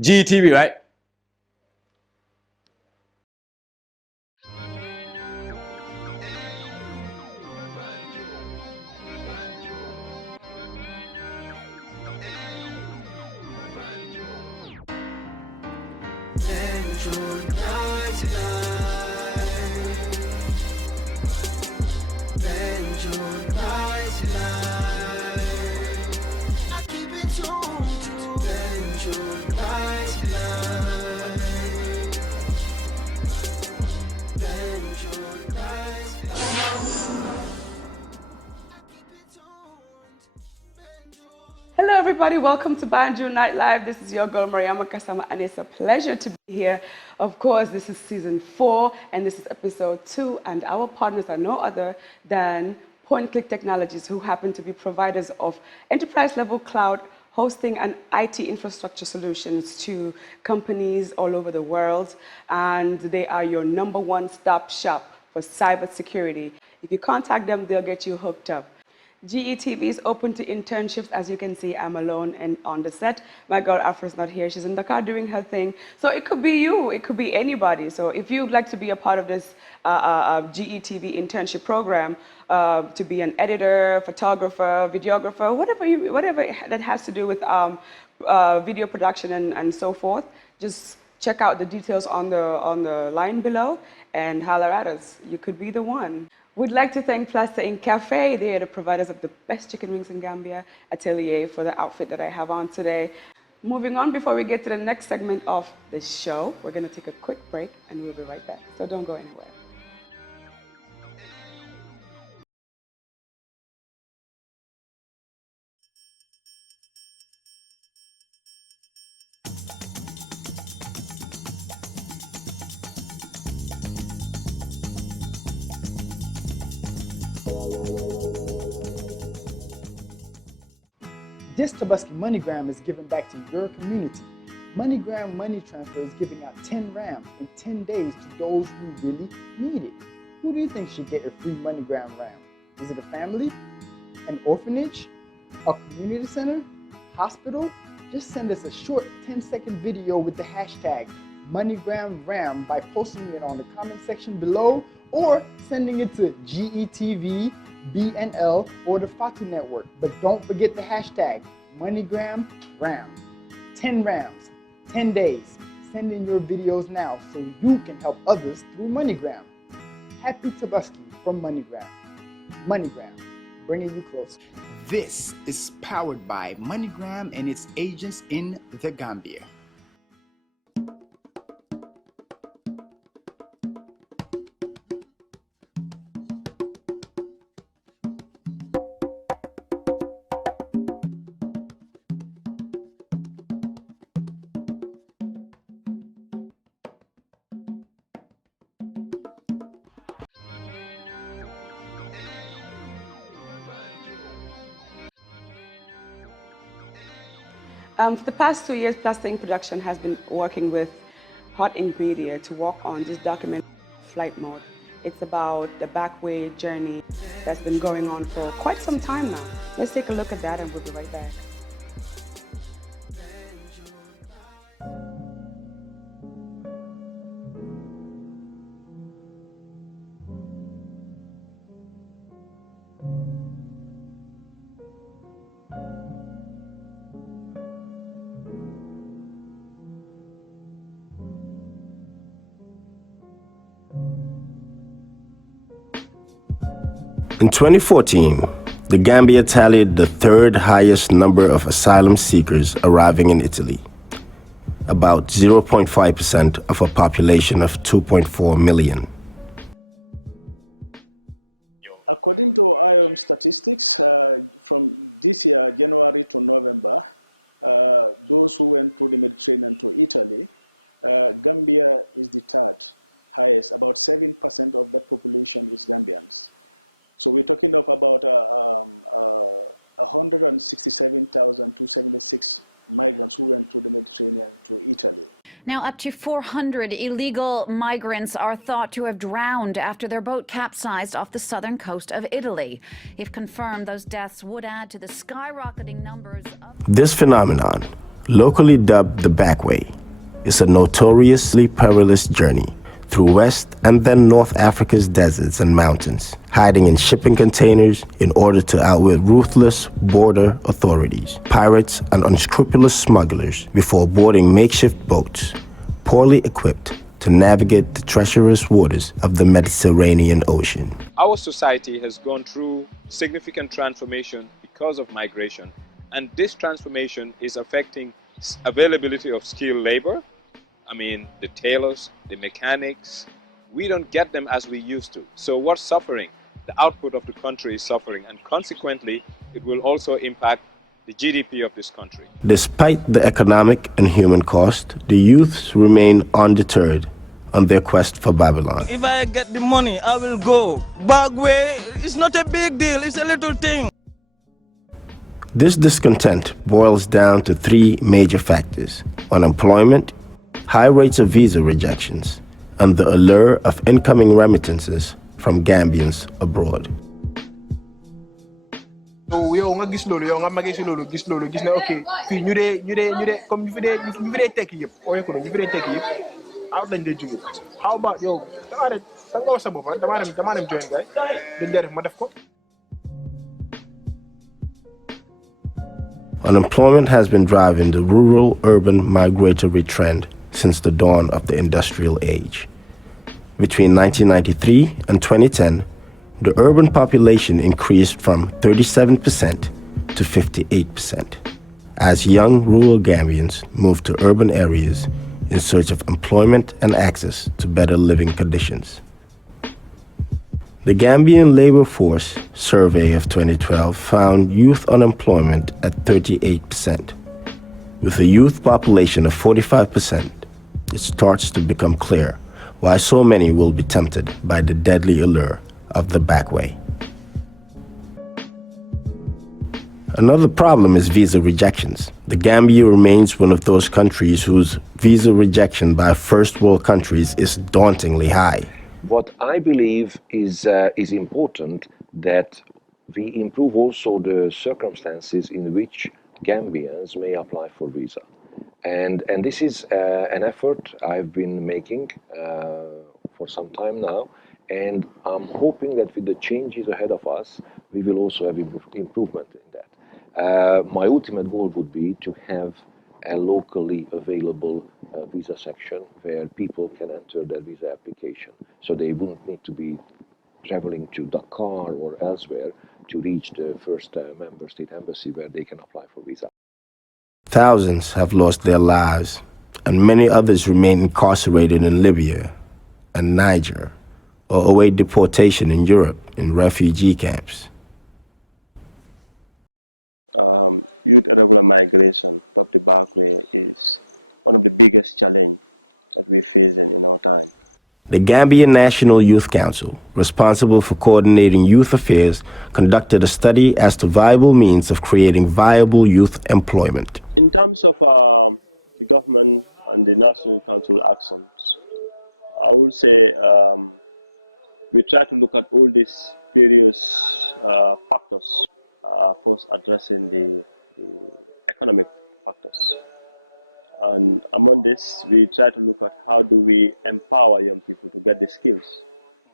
GTV, right? Banjul Night, Banjul Night, I keep it tuned to Banjul Night, Banjul Night, Hello, everybody. Welcome to Banjul Night Live. This is your girl, Mariama Kasama, and it's a pleasure to be here. Of course, this is season 4, and this is episode 2, and our partners are no other than Point Click Technologies, who happen to be providers of enterprise-level cloud hosting and IT infrastructure solutions to companies all over the world, and they are your number one stop shop for cybersecurity. If you contact them, they'll get you hooked up. GETV is open to internships. As you can see, I'm alone and on the set. My girl Afra's not here. She's in the car doing her thing. So it could be you. It could be anybody. So if you'd like to be a part of this GETV internship program, to be an editor, photographer, videographer, whatever that has to do with video production and so forth, just check out the details on the line below and holler at us. You could be the one. We'd like to thank Plaster Inn Cafe. They are the providers of the best chicken wings in Gambia, Atelier, for the outfit that I have on today. Moving on, before we get to the next segment of the show, we're going to take a quick break and we'll be right back. So don't go anywhere. This Tabaski MoneyGram is giving back to your community. MoneyGram Money Transfer is giving out 10 rams in 10 days to those who really need it. Who do you think should get a free MoneyGram ram? Is it a family? An orphanage? A community center? Hospital? Just send us a short 10-second video with the hashtag MoneyGramRam by posting it on the comment section below or sending it to GETV, BNL, or the Fatu Network. But don't forget the hashtag MoneyGramRam. 10 rams, 10 days. Send in your videos now so you can help others through MoneyGram. Happy Tabaski from MoneyGram. MoneyGram, bringing you closer. This is powered by MoneyGram and its agents in the Gambia. For the past 2 years, Plaster Ink Production has been working with Hot Ink Media to work on this document, Flight Mode. It's about the backway journey that's been going on for quite some time now. Let's take a look at that and we'll be right back. In 2014, the Gambia tallied the third highest number of asylum seekers arriving in Italy, about 0.5% of a population of 2.4 million. According to our statistics, from this year, January to November, those who went through the treatment to Italy, Gambia is the third highest. About 7% of the population is Gambian. So we're talking of about 167,276 migrants who went to the Mediterranean to Italy. Now, up to 400 illegal migrants are thought to have drowned after their boat capsized off the southern coast of Italy. If confirmed, those deaths would add to the skyrocketing numbers of... This phenomenon, Locally dubbed the Backway, is a notoriously perilous journey through West and then North Africa's deserts and mountains, hiding in shipping containers in order to outwit ruthless border authorities, pirates, and unscrupulous smugglers before boarding makeshift boats, poorly equipped to navigate the treacherous waters of the Mediterranean Ocean. Our society has gone through significant transformation because of migration, and this transformation is affecting availability of skilled labor. I mean, the tailors, the mechanics, we don't get them as we used to. So what's suffering? The output of the country is suffering, and consequently, it will also impact the GDP of this country. Despite the economic and human cost, the youths remain undeterred on their quest for Babylon. If I get the money, I will go. Bagway, it's not a big deal, it's a little thing. This discontent boils down to three major factors: unemployment, high rates of visa rejections, and the allure of incoming remittances from Gambians abroad. So yow nga gis loolu yow nga magee si loolu gis ne ok fii ñu dee comme ñu fi dee tekki yëpp ooye ko ñu fi dee tekki yëpp out lañ dee jóge. How about yow da nga wax sa bopp damaa dem join gay dañ dee def ma def ko. Unemployment has been driving the rural-urban migratory trend since the dawn of the industrial age. Between 1993 and 2010, the urban population increased from 37% to 58%, as young rural Gambians moved to urban areas in search of employment and access to better living conditions. The Gambian Labor Force Survey of 2012 found youth unemployment at 38%. With a youth population of 45%, it starts to become clear why so many will be tempted by the deadly allure of the Backway. Another problem is visa rejections. The Gambia remains one of those countries whose visa rejection by first world countries is dauntingly high. What I believe is important that we improve also the circumstances in which Gambians may apply for visa. And this is an effort I've been making for some time now, and I'm hoping that with the changes ahead of us, we will also have improvement in that. My ultimate goal would be to have a locally available visa section where people can enter their visa application, so they wouldn't need to be traveling to Dakar or elsewhere to reach the first member state embassy where they can apply for visa. Thousands have lost their lives, and many others remain incarcerated in Libya and Niger, or await deportation in Europe in refugee camps. Youth irregular migration of the Backway is one of the biggest challenges that we face in a long time. The Gambia National Youth Council, responsible for coordinating youth affairs, conducted a study as to viable means of creating viable youth employment. In terms of the government and the National Council actions, I would say we try to look at all these various factors, first addressing the economic factors. And among this, we try to look at how do we empower young people to get the skills,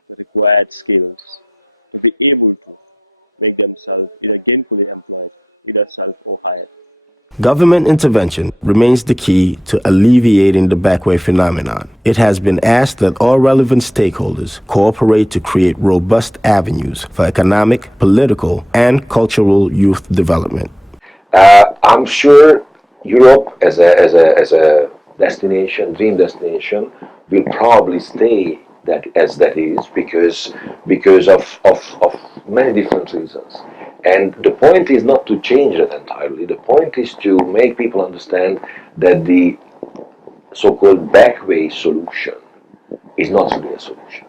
the required skills, to be able to make themselves either gainfully employed, either self or hire. Government intervention remains the key to alleviating the Backway phenomenon. It has been asked that all relevant stakeholders cooperate to create robust avenues for economic, political, and cultural youth development. I'm sure Europe as a destination, dream destination, will probably stay that is because of many different reasons. And the point is not to change that entirely. The point is to make people understand that the so-called Backway solution is not really a solution.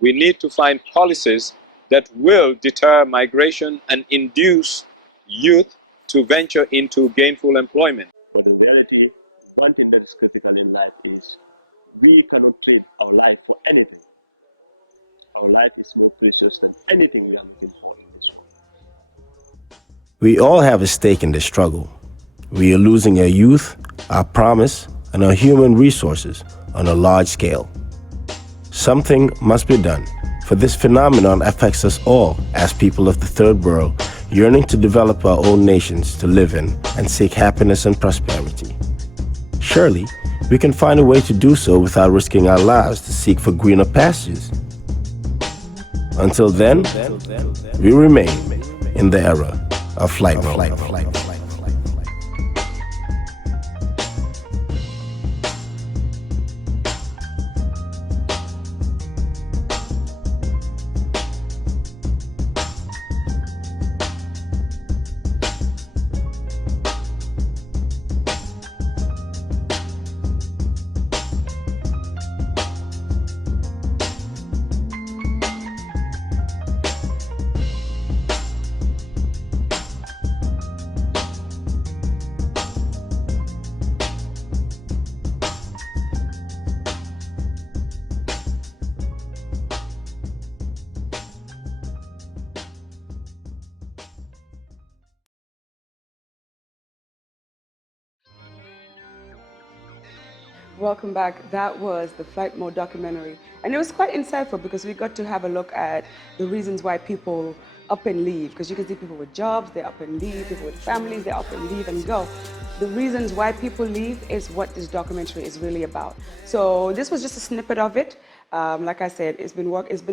We need to find policies that will deter migration and induce youth to venture into gainful employment. But in reality, one thing that is critical in life is we cannot trade our life for anything. Our life is more precious than anything we are looking for in this world. We all have a stake in this struggle. We are losing our youth, our promise, and our human resources on a large scale. Something must be done, for this phenomenon affects us all as people of the third world, yearning to develop our own nations to live in and seek happiness and prosperity. Surely, we can find a way to do so without risking our lives to seek for greener pastures. Until then, we remain in the era of flight mode. Welcome back. That was the Flight Mode documentary. And it was quite insightful because we got to have a look at the reasons why people up and leave. Because you can see people with jobs, they up and leave, people with families, they up and leave and go. The reasons why people leave is what this documentary is really about. So this was just a snippet of it. Like I said, it's been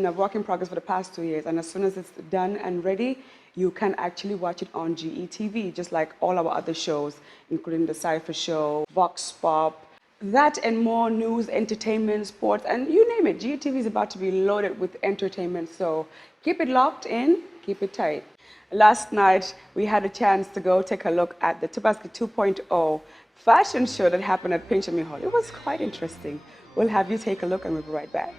a work in progress for the past 2 years. And as soon as it's done and ready, you can actually watch it on GETV, just like all our other shows, including The Cypher Show, Vox Pop, that and more news, entertainment, sports, and you name it. GTV is about to be loaded with entertainment, so keep it locked in, keep it tight. Last night, we had a chance to go take a look at the Tobaski 2.0 fashion show that happened at Pinchami Hall. It was quite interesting. We'll have you take a look and we'll be right back.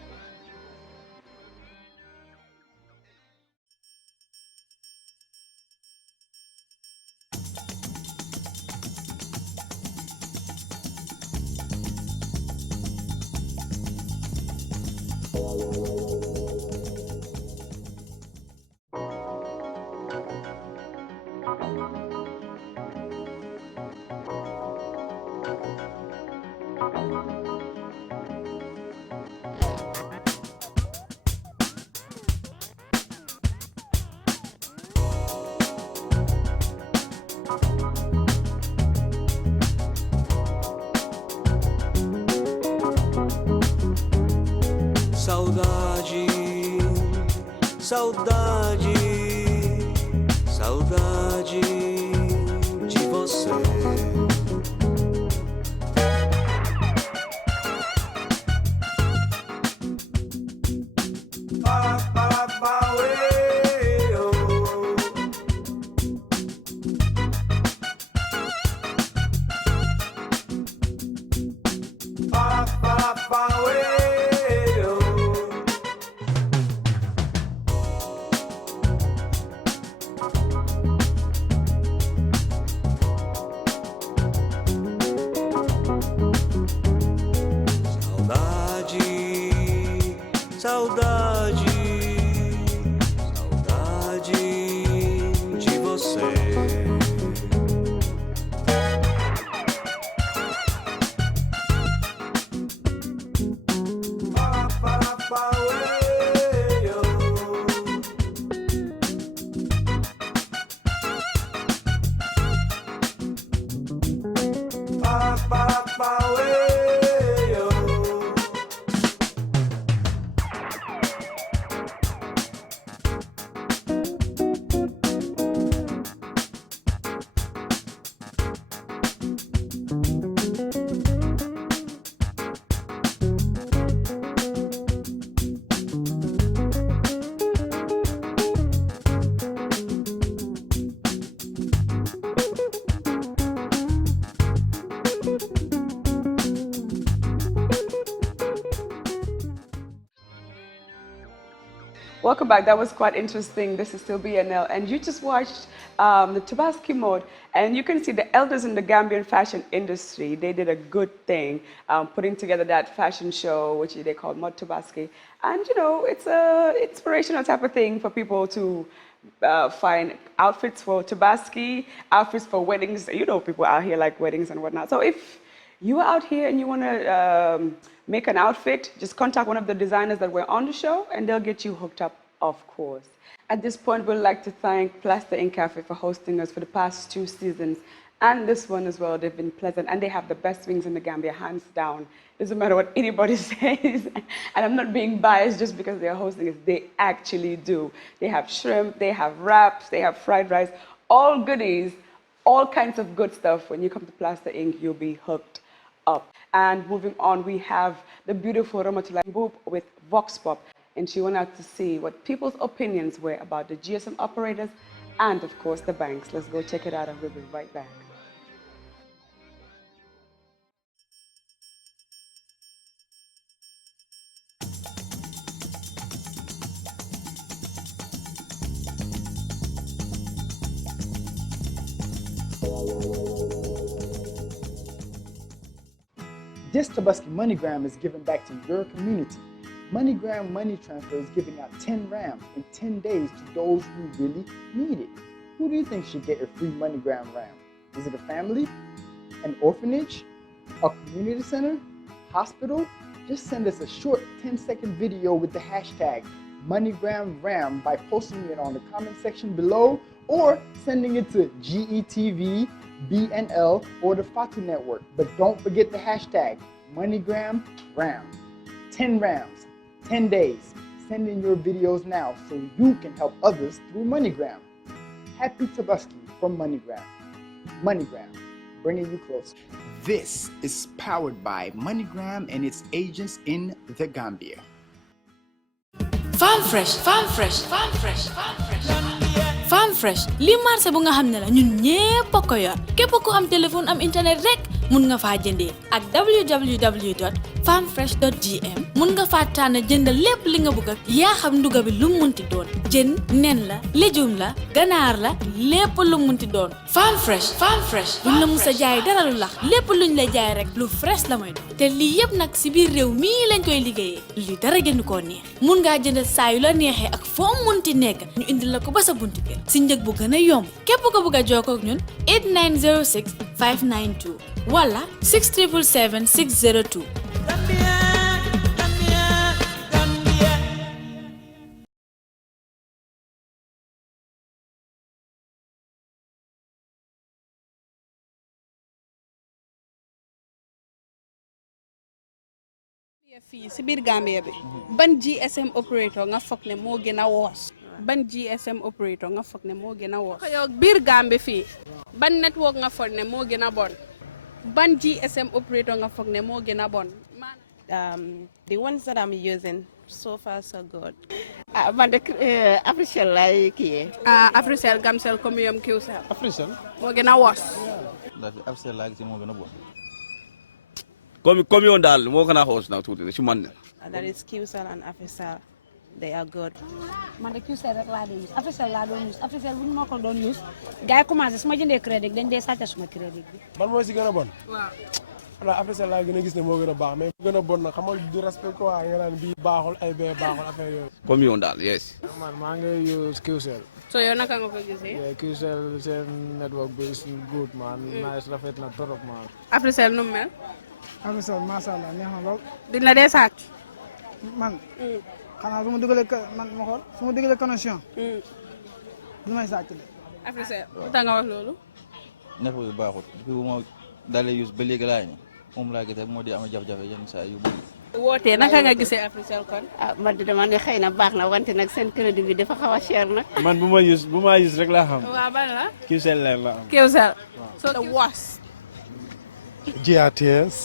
Saudade, saudade, saudade de você. Saudade, saudade de você. Welcome back. That was quite interesting. This is still BNL, and you just watched the Tobaski mode, and you can see the elders in the Gambian fashion industry. They did a good thing putting together that fashion show, which they call Mod Tobaski, and you know it's a inspirational type of thing for people to find outfits for Tabaski, outfits for weddings. You know, people out here like weddings and whatnot. So if you are out here and you want to make an outfit, just contact one of the designers that were on the show and they'll get you hooked up, of course. At this point, we'd like to thank Plaster Ink Cafe for hosting us for the past 2 seasons and this one as well. They've been pleasant and they have the best wings in the Gambia, hands down. Doesn't matter what anybody says. And I'm not being biased just because they're hosting it. They actually do. They have shrimp, they have wraps, they have fried rice, all goodies, all kinds of good stuff. When you come to Plaster Ink, you'll be hooked up. And moving on, we have the beautiful Ramatullah Boop with Vox Pop. And she went out to see what people's opinions were about the GSM operators and, of course, the banks. Let's go check it out and we'll be right back. This Tabaski MoneyGram is giving back to your community. MoneyGram Money Transfer is giving out 10 rams in 10 days to those who really need it. Who do you think should get a free MoneyGram ram? Is it a family? An orphanage? A community center? Hospital? Just send us a short 10-second video with the hashtag MoneyGramRam by posting it on the comment section below or sending it to GETV, BNL, or the Fatu Network. But don't forget the hashtag MoneyGramRam. 10 rams, 10 days. Send in your videos now so you can help others through MoneyGram. Happy Tabaski from MoneyGram. MoneyGram, bringing you closer. This is powered by MoneyGram and its agents in the Gambia. Farm Fresh, Farm Fresh, Farm Fresh, Farm Fresh. Farm Fresh li marché bu nga xamné la ñun ñepp ko yor képp ku am téléphone am internet rek mun nga fa jëndé ak www.farmfresh.gm mun nga fa tan jënd lépp li nga bëgg ya xam nduga bi lu munti doon jën nen la légume la ganaar la lépp lu munti doon Farm Fresh buñ la musa jaay dara lu lax lépp luñ la jaay rek lu fresh la moy doon té li yépp nak ci biir réew mi lañ koy liggéeyé li dara gën ko neex mun nga jënd saa yu la neexé ak fo munti nekk ñu indi la ko ba sa buntu kër si njëg bu gën a yomb képp ko bëgg a jokkoo ak ñun 8906 592 wala 677 602. fii si biir Gambia bi ban GSM operator nga foog ne moo gën a woos ban GSM operator nga foog ne moo gën a woos yow biir Gambia fii ban network nga foog ne moo gën a bon ban GSM operator nga foog ne moo gën a bon the ones that I'm using so far so good. Man de Africell lay kii Africell Gamcell Comium Qcell Africell moo gën a woos Africell laa gis moo gën a bon Comium daal moo gën a xoos na tuuti ci man That is Qcell and Africell. They are good. Man de Qcell rek laa doon use Africell laa doon use Africell bu ñu ma ko doon use gars yi commencé su ma jëndee crédit dañ dee sàcc suma crédit bi. man moo si gën a bon. waaw. alors Africell laa gën a gis ne moo gën a baax mais bu gën a bon nag xam nga du respect quoi nga naan bii baaxul ay bee baaxul affaire yooyu. Comium daal yes. man maa ngi use Qcell. so yow naka nga ko gisee. Qcell seen network bi is good man. nice rafet na trop man. Africell nu mu mel. Africell macha allah neex na lool. duñ la dee sàcc. man. xanaa su ma dugalee man ma xool su ma dugalee connexion. du may sàcc de. Africell lu tax nga wax loolu. network bi baaxul depuis bu ma dalee use ba léegi laa ñu moom laa gisee moo di am jafe-jafe yenn saa yu bëri. wootee naka nga gisee Africell kon. man de dama ne xëy na baax na wante nag seen crédit bi dafa xaw a cher nag. man bu ma use rek laa xam. waaw ban la. Qcell la am. Qcell. so the worst. GRTS.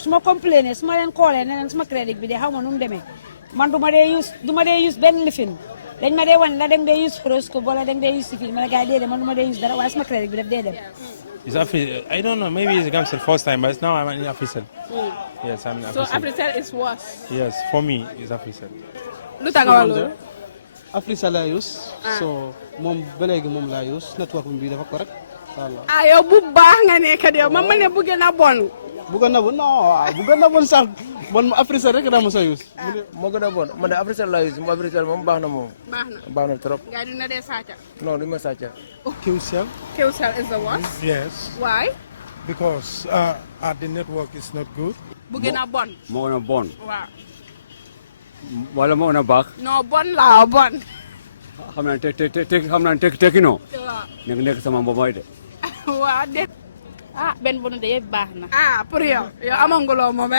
su ma complainer su ma leen koolee ne leen suma crédit bi de xaw ma nu mu demee man du ma dee use benn lifin dañ ma dee wan la dem dee use horoscope wala dem dee use sifil ma ne gars yi dee dem man du ma dee use dara waaye suma crédit bi daf dee dem. It's I don't know, maybe it's Gamcell first time, but now I'm in Africell. Yes, I'm in Africell. So Africell is worse? Yes, for me, it's Africell. Lu tax nga wax loolu? Africell laa use. So moom ba léegi moom laa use network bi dafa correct. ah yow bu baax nga nekk yow man ma ne bu gën a bon. bu gën a bon non bu gën a bon sax man Africell rek daa ma sa use. moo gën a bon man de Africell laa use mu Africell moom baax na moom. baax na trop. Guy, do not saaca. non du ma sàcca. QCell. QCell is the worst. Yes. Why? Because the network is not good. Bu gën a bon. moo gën a bon. Waaw. wala moo gën a baax. No bon la bon. xam naa xam naa tekino. Waaw. nekk sama mbooy de. Waaw de. benn bonu de yëpp baax na. Pour yow amanguloo moom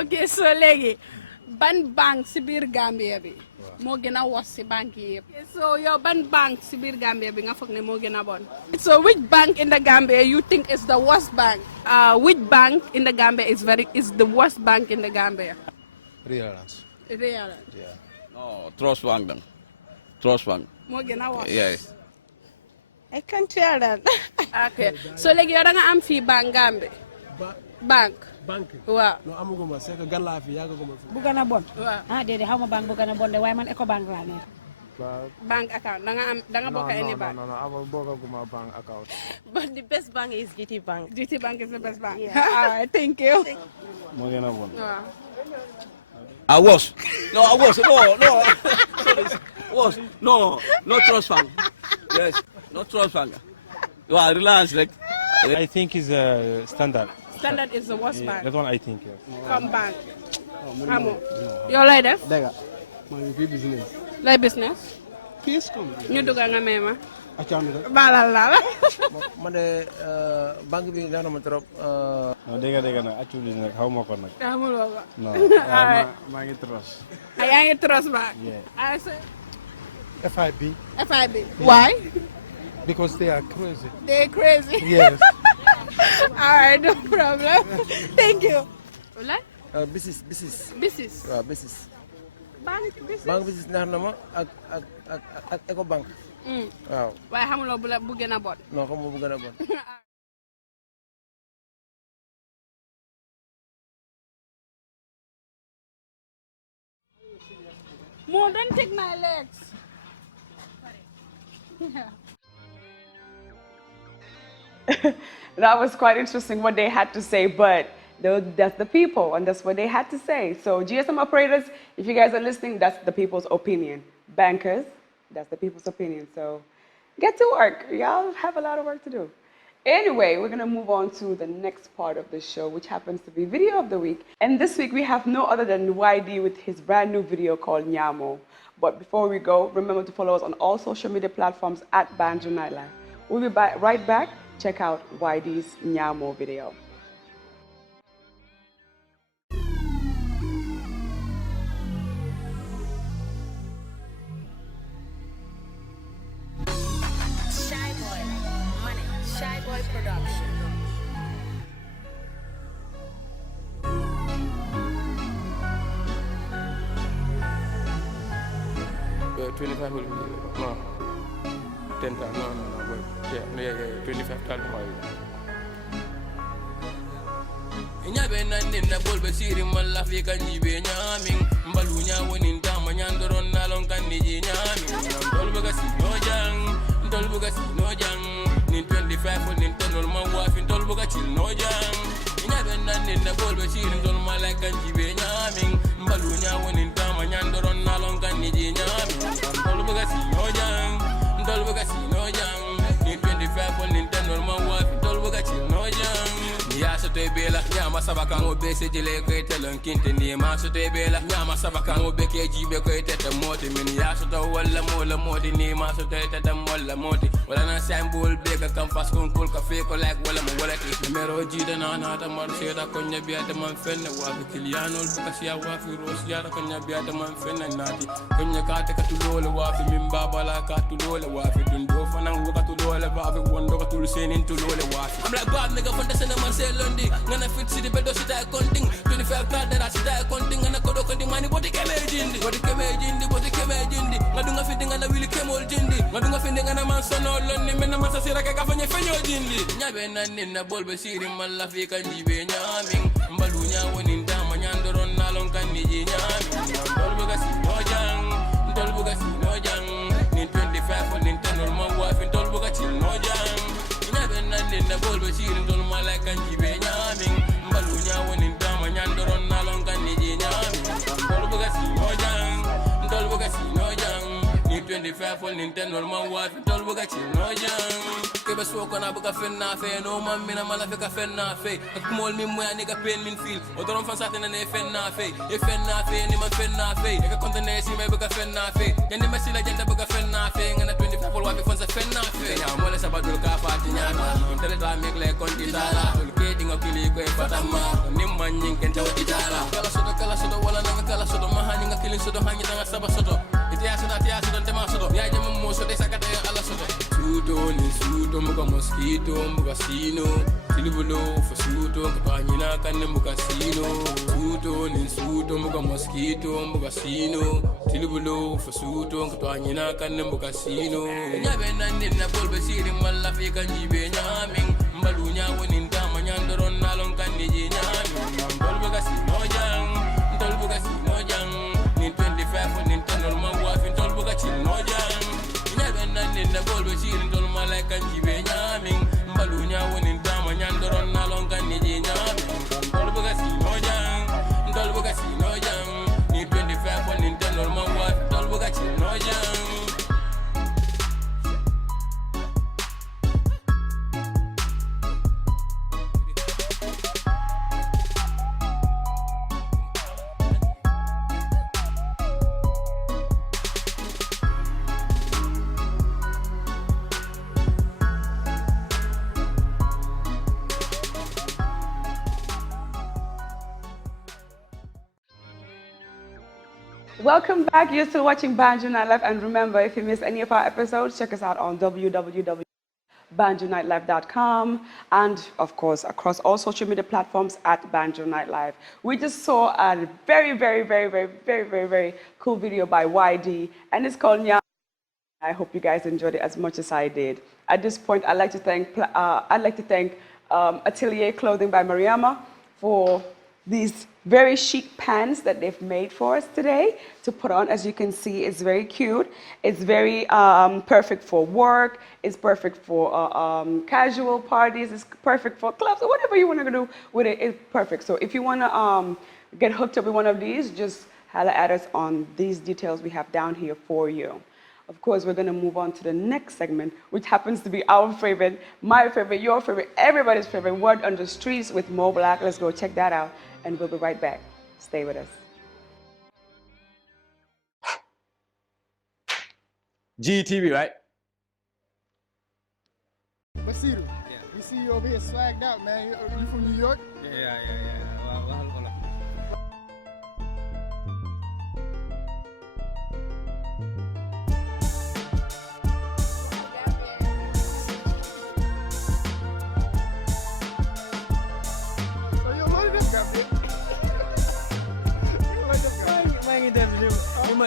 ok so léegi ban banque si biir Gambia bi moo gën a was si banque yi yëpp. So yow ban banque si biir Gambia bi nga foog ne moo gën a bon. So which bank in the Gambia you think is the worst bank? Which bank in the Gambia is the worst bank in the Gambia? Realance. Realance. Yeah. No, Trust Bank then. Trust Bank. Moo gën a was. Yes. I can't tell that. Okay. So léegi yow da nga am fii banque Gambie. Banque. Waaw. non amaguma c'est que gan laa fi yàggaguma fi. bu gën a bon. Waaw. déedéet xaw ma banque bu gën a bon de waaye man Ecobank laa nekk. Bank account da nga bokk any bank. No, bokkaguma bank account. But the best bank is GT Bank. GT Bank is the best bank. Yeah. All right, thank you. moo gën a bon. Waaw. I was. No, I was. No. Was. No Trust Bank. Yes, no Trust Bank. Well, Reliance, like. I think is Standard. Standard is the worst bank. That one I think, yes. Come bank. Xamoo. Yow lay def. dégg nga maa ngi fi business. Lay business. Peace comme. ñu dugg nga may ma. balal la. man de banque bi neex na ma trop. non dégg na actually nag xaw ma ko nag. xamuloo ko. non maa ngi trust. yaa ngi trust bank. FIB. FIB. Why? Because they are crazy. They're crazy. Yes. All right, no problem. Thank you. What? Business. Waaw, business. Bank business. Bank business neex na ma ak Ecobank. Waaw. Waaye xamuloo bu gën a bon. non xam nga bu gën a bon. Mo, don't take my legs. That was quite interesting what they had to say, but that's the people, and that's what they had to say. So GSM operators, if you guys are listening, that's the people's opinion. Bankers, that's the people's opinion. So get to work. Y'all have a lot of work to do. Anyway, we're going to move on to the next part of the show, which happens to be Video of the Week. And this week, we have no other than YD with his brand new video called Nyamo. But before we go, remember to follow us on all social media platforms at Banjul Night Live. We'll be right back. Check out YD's Nyamo video. Shy Boy Production. 25 will be, no, 10,000, no, but yeah, 25,000. Nyabe nande na bolbe siri malla fi kanjibe nyamin mbalu nyawonin dama nyandoron nalon kaniji nyamin dolbu gasi no jang nin 25 nin tonol mawafi dolbu gachil no jang nyabe nande na bolbe siri dol malla kanjibe nyamin mbalu nyawonin dama nyandoron nalon kaniji nyamin dolbu gasi no jang nin 25 nin tonol mawafi dolbu gachil no jang ya sote bela nyama sabaka mo be se jele ko telon kinte ni ma sote bela nyama sabaka mo be ke jibe ko tete moti min ya soto walla mola moti ni ma sote tete molla moti wala na symbol be ka campus kon kol ka fe ko like wala mo wala ki numero jida na ta mar seda ko nyabiya ta man fenne wa bi kilianol ka siya wa fi ros ya ko nyabiya ta man fenne nati ko nyaka ka tulole wa fi min babala ka tulole wa fi dundo fanan wo ka tulole ba fi wondo ka tul senin tulole wa fi am like bad nigga fanta sena man Lundi, ngana fit si the bedo sita accounting 25 card that sita accounting ngana kodo kondi mani boti keme jindi ngadunga fit ngana wili kemol jindi ngadunga fit ngana man sono lonni mena masa sira ka fanye fenyo jindi nyabe nanni na bolbe siri malla fi kanjibe nyamin mbalu nyawoni ndama nyandoron nalon kaniji nyamin dolbu gasi no jang nin 25 nin tenol ma wafi dolbu gasi no jang nande na bolbe siri dol mala kanjibe nyamin mbalu nyawonin dama nyandoron nalon for Nintendo, my wife, and tell Bugachi, no young. Give us walk on a book of Fenafe, no man, Mina Malafika Fenafe. A small me where a nigga pain me feel. Or don't for Saturn and a Fenafe. If Fenafe, any man Fenafe. If a continent, see my book of Fenafe. Then the message like the book of Fenafe, and a 20 people want me for the Fenafe. I'm well as about the car party. Tell it I make like Contintala. Locating a killing way for the man. Nimman can tell it. Kala sodo, wala nanga kala sodo. Mahani nga killing sodo, hanging on a sabasodo. Suto ni suto muka mosquito muka sino tilibulo for suto kapanyina kanne muka sino suto ni suto muka mosquito muka sino tilibulo for suto kapanyina kanne muka sino nyabe nande na bolbe siri malla fi kanjibe nyamin mbalunya wonin dama nyandoron nalon kanne je nyamin bolbe gasi mojang dolbe gasi mojang ni 25 for Nintendo my wife in dolbe gasi mojang nyabe nande na bolbe siri ndol malaka njibe nyamin mbalunya wonin dama nyandoron nalon kanne je nyamin dolbe gasi mojang ni 25 for Nintendo my wife dolbe gasi mojang. Welcome back. You're still watching Banjul Night Live, and remember, if you missed any of our episodes, check us out on www.banjulnightlive.com and, of course, across all social media platforms at Banjul Night Live. We just saw a very cool video by YD, and it's called Nya. I hope you guys enjoyed it as much as I did. At this point, I'd like to thank Atelier Clothing by Mariama for these very chic pants that they've made for us today to put on. As you can see, it's very cute. It's very perfect for work. It's perfect for casual parties. It's perfect for clubs or whatever you want to do with it. It's perfect. So if you want to get hooked up with one of these, just holler at us on these details we have down here for you. Of course, we're going to move on to the next segment, which happens to be our favorite, my favorite, your favorite, everybody's favorite, Word on the Streets with Mo Black. Let's go check that out, and we'll be right back. Stay with us. GTV, right? Basiru, we see you over here swagged out, man. You from New York? Yeah.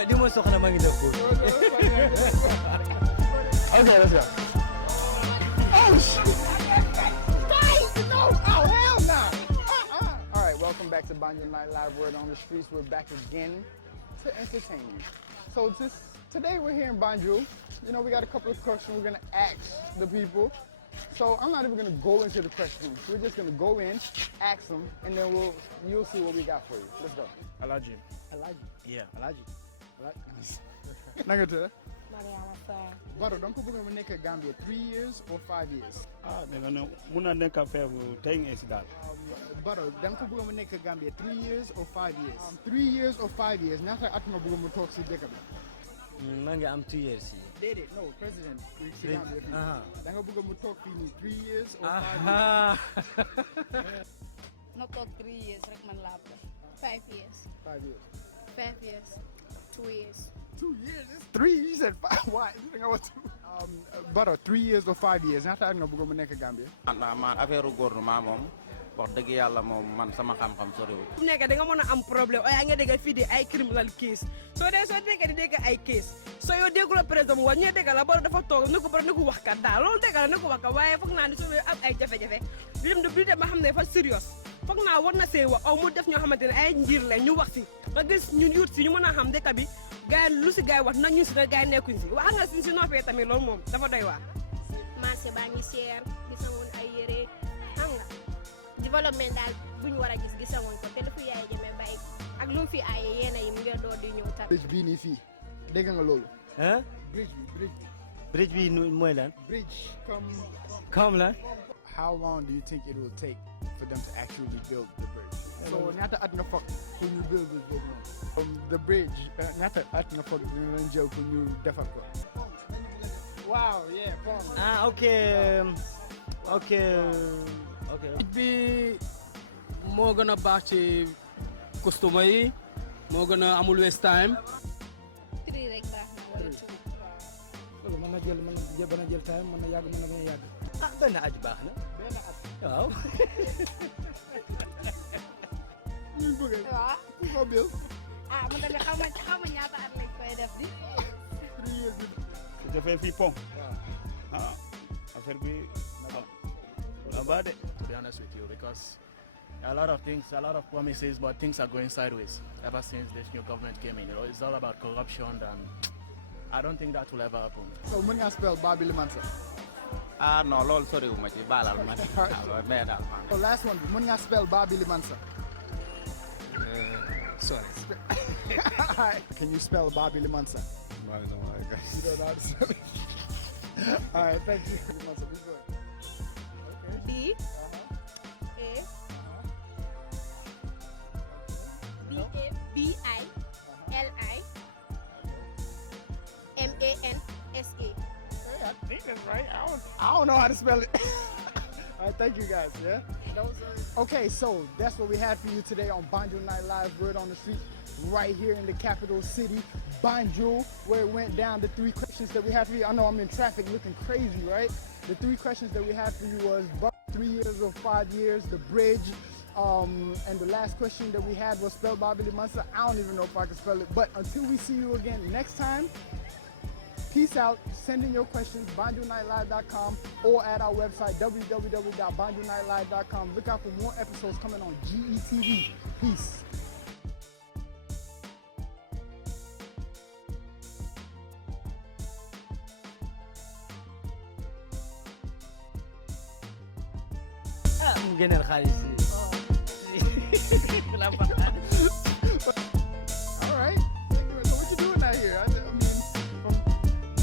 Di mo soka na mangin ako. Okay, let's go. Oh shit! Guys, no! Oh hell no! All right, welcome back to Banjul Night Live. Word on the Streets. We're back again to entertain you. So today we're here in Banjul. You know, we got a couple of questions we're gonna ask the people. So I'm not even gonna go into the questions. We're just gonna go in, ask them, and then you'll see what we got for you. Let's go. Alaji. Yeah. Alaji. Nagata. Baro, don't you want to make a Gambia 3 years or 5 years? Muna neka fair 10 years that. Baro, don't you want to make a Gambia 3 years or 5 years? 3 years or 5 years. Now I atma bugo mo talk si dekabi. Manga am 2 years. Did it? No, President. Danga bugo mo talk 3 years or 5 years? No talk 3 years, rek man lab. 5 years. 5 years. 5 years. 2 years. 2 years? It's 3. You said 5. Why? You think I want 2? But 3 years or 5 years. Nata nga bugo mo nekk Gambia. Man affaire gouvernement mom wax deug yalla mom man sama xam-xam soriwul. Fu nekk da nga mëna am problème ay nga dégg fi di ay criminal case. So nekk di dégg ay case. So yow déggul président wa ñe dégg la baro dafa tok ñu ko wax ka da lool dégg la ñu ko wax ka waye fokk na ni so am ay jafé-jafé. Bi dem ma xamné fa serious. Fokk na war na sé wa aw mu def ñoo xamantene ay njir la ñu wax ci. Ba gis ñun yut ci ñu mëna xam dëkk bi gaay lu ci gaay wax na ñu ci gaay nekkuñ ci. Wax nga ci no fé tamit lool mom dafa doy wa. Marché ba ngi cher gisamoon ay yéré xam nga développement dal buñ wara gisamoon ko té dafa yaay jëmé bay ak lu fi ay yéna yi mu ngi do di ñëw tam. Bi ni fi dégg nga loolu. Hein? Bridge bi mooy lan. Bridge, Come lan. How long do you think it will take for them to actually build the bridge? So ñaata at nga foog pour ñu build this bridge moom. The bridge ñaata at nga foog ñu leen jël pour ñu defar ko. Wow, yeah, Ah, okay. bi moo gën a baax ci customer yi moo gën a amul waste time. 3 rek baax na wala 2. loolu mën na jël time mën na yàgg mën na bañ a yàgg. Ah, benn at baax na. Waaw. ñu bëgg waaw ku ko build. ah man tamit xaw ma ñaata at lañ koy def di. 3 years. su defee fii pont. Affaire bi about it, to be honest with you, because a lot of promises, but things are going sideways ever since this new government came in. You know, it's all about corruption, and I don't think that will ever happen. So mën nga spell Babili Mansa. Ah non loolu soriwuma ci baalal ma. Mais daal. So last one, mën nga spell Babili Mansa. Sorry. Can you spell Babili Mansa? No, I guess. You don't know how to spell it. All right, thank you. Mansa, be good. B A B-I-L-I-M-A-N-S-A. I think that's right. I don't know how to spell it. All right, thank you guys. Yeah. Okay, so that's what we had for you today on Banjul Night Live, Word on the Street, right here in the capital city, Banjul, where it went down. The 3 questions that we had for you. I know I'm in traffic looking crazy, right? The 3 questions that we had for you was 3 years or 5 years, the bridge, and the last question that we had was spell Babili Mansa. I don't even know if I can spell it, but until we see you again next time, peace out. Send in your questions, banjulnightlive.com, or at our website, www.banjulnightlive.com. Look out for more episodes coming on GETV. Peace. Mu génneel xaalis yi. All right. So what you doing out here? I mean,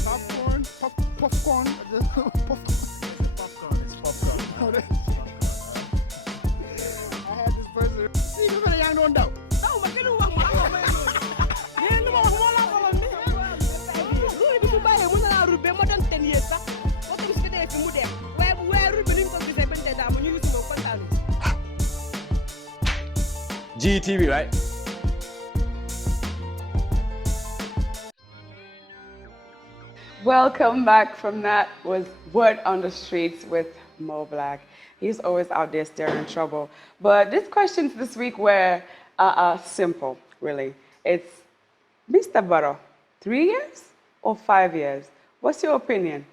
popcorn. It's popcorn. I had this person. See, you better young don't know. GTV, right? Welcome back from that was Word on the Streets with Mo Black. He's always out there stirring trouble. But these questions this week were simple, really. It's Mr. Barrow, 3 years or 5 years? What's your opinion?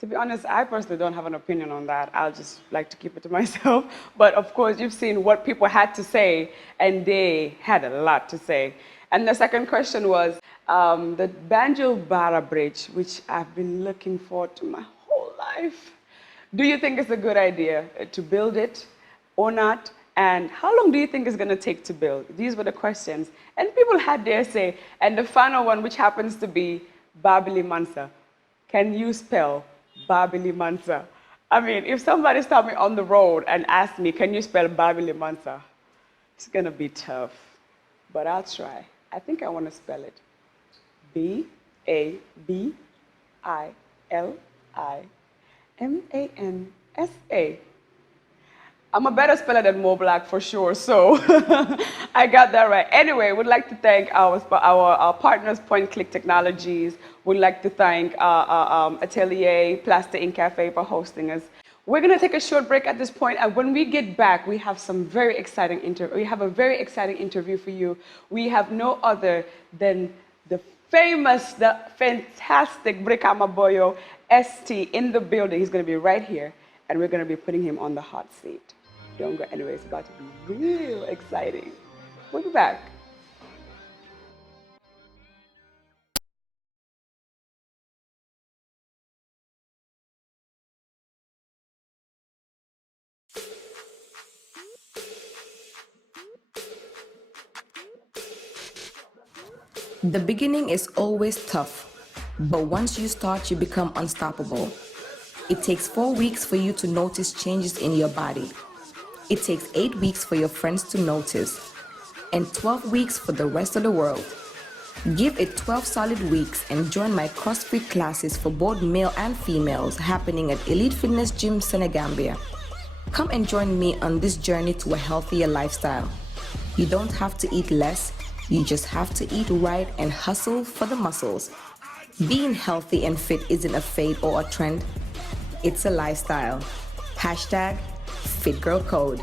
To be honest, I personally don't have an opinion on that. I'll just like to keep it to myself. But of course, you've seen what people had to say, and they had a lot to say. And the second question was the Banjul Bara Bridge, which I've been looking forward to my whole life. Do you think it's a good idea to build it or not? And how long do you think it's going to take to build? These were the questions. And people had their say. And the final one, which happens to be Babili Mansa. Can you spell Babili Mansa? I mean, if somebody stopped me on the road and asked me, can you spell Babili Mansa? It's going to be tough. But I'll try. I think I want to spell it. B-A-B-I-L-I-M-A-N-S-A. I'm a better speller than Mo Black for sure, so I got that right. Anyway, we'd like to thank our partners, Point Click Technologies. We'd like to thank Atelier, Plaster Ink Cafe for hosting us. We're going to take a short break at this point, and when we get back, we have a very exciting interview for you. We have no other than the famous, the fantastic Brikama Boyo ST in the building. He's going to be right here, and we're going to be putting him on the hot seat. Don't go anywhere. It's about to be real exciting. We'll be back. The beginning is always tough. But once you start, you become unstoppable. It takes 4 weeks for you to notice changes in your body. It takes 8 weeks for your friends to notice, and 12 weeks for the rest of the world. Give it 12 solid weeks and join my CrossFit classes for both male and females happening at Elite Fitness Gym, Senegambia. Come and join me on this journey to a healthier lifestyle. You don't have to eat less, you just have to eat right and hustle for the muscles. Being healthy and fit isn't a fad or a trend, it's a lifestyle. Hashtag FitGirlCode.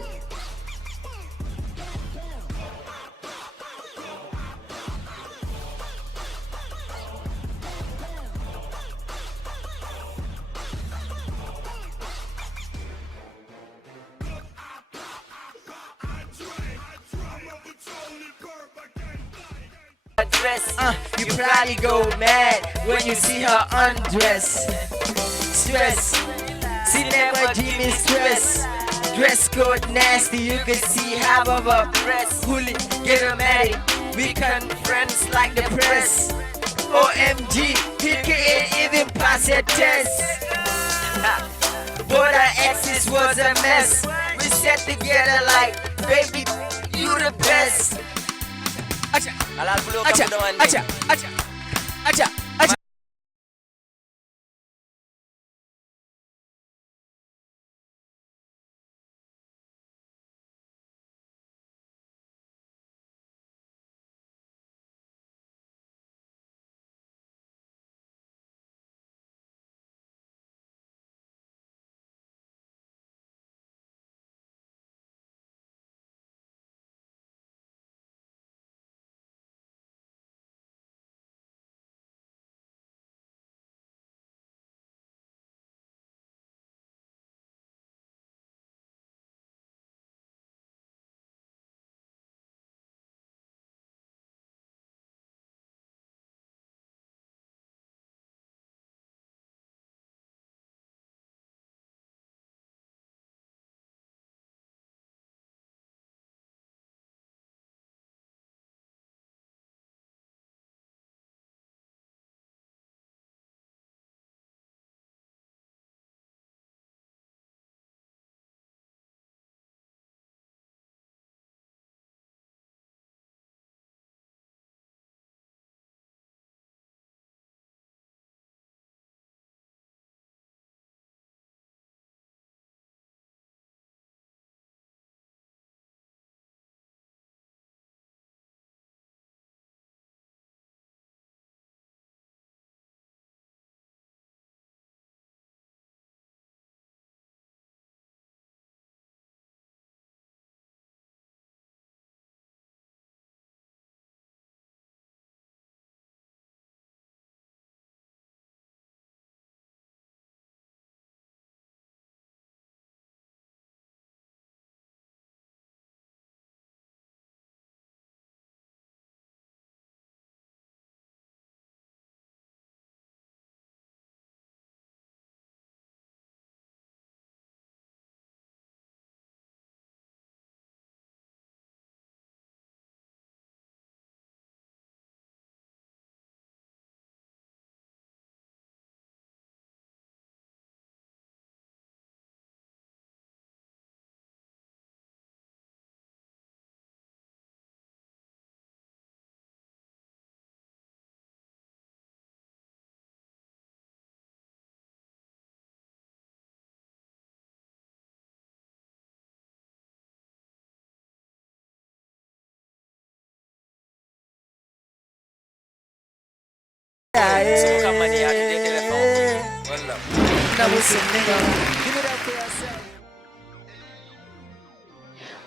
Dress, you probably go mad when you see her undress. Stress, she never give me stress. Dress code nasty, you can see half of her breast. Holy, get her married, we friends like the press. OMG, he can't even pass a test. But our exes was a mess. We sat together like, baby, you the best. Acha, acha, acha, acha, acha, acha.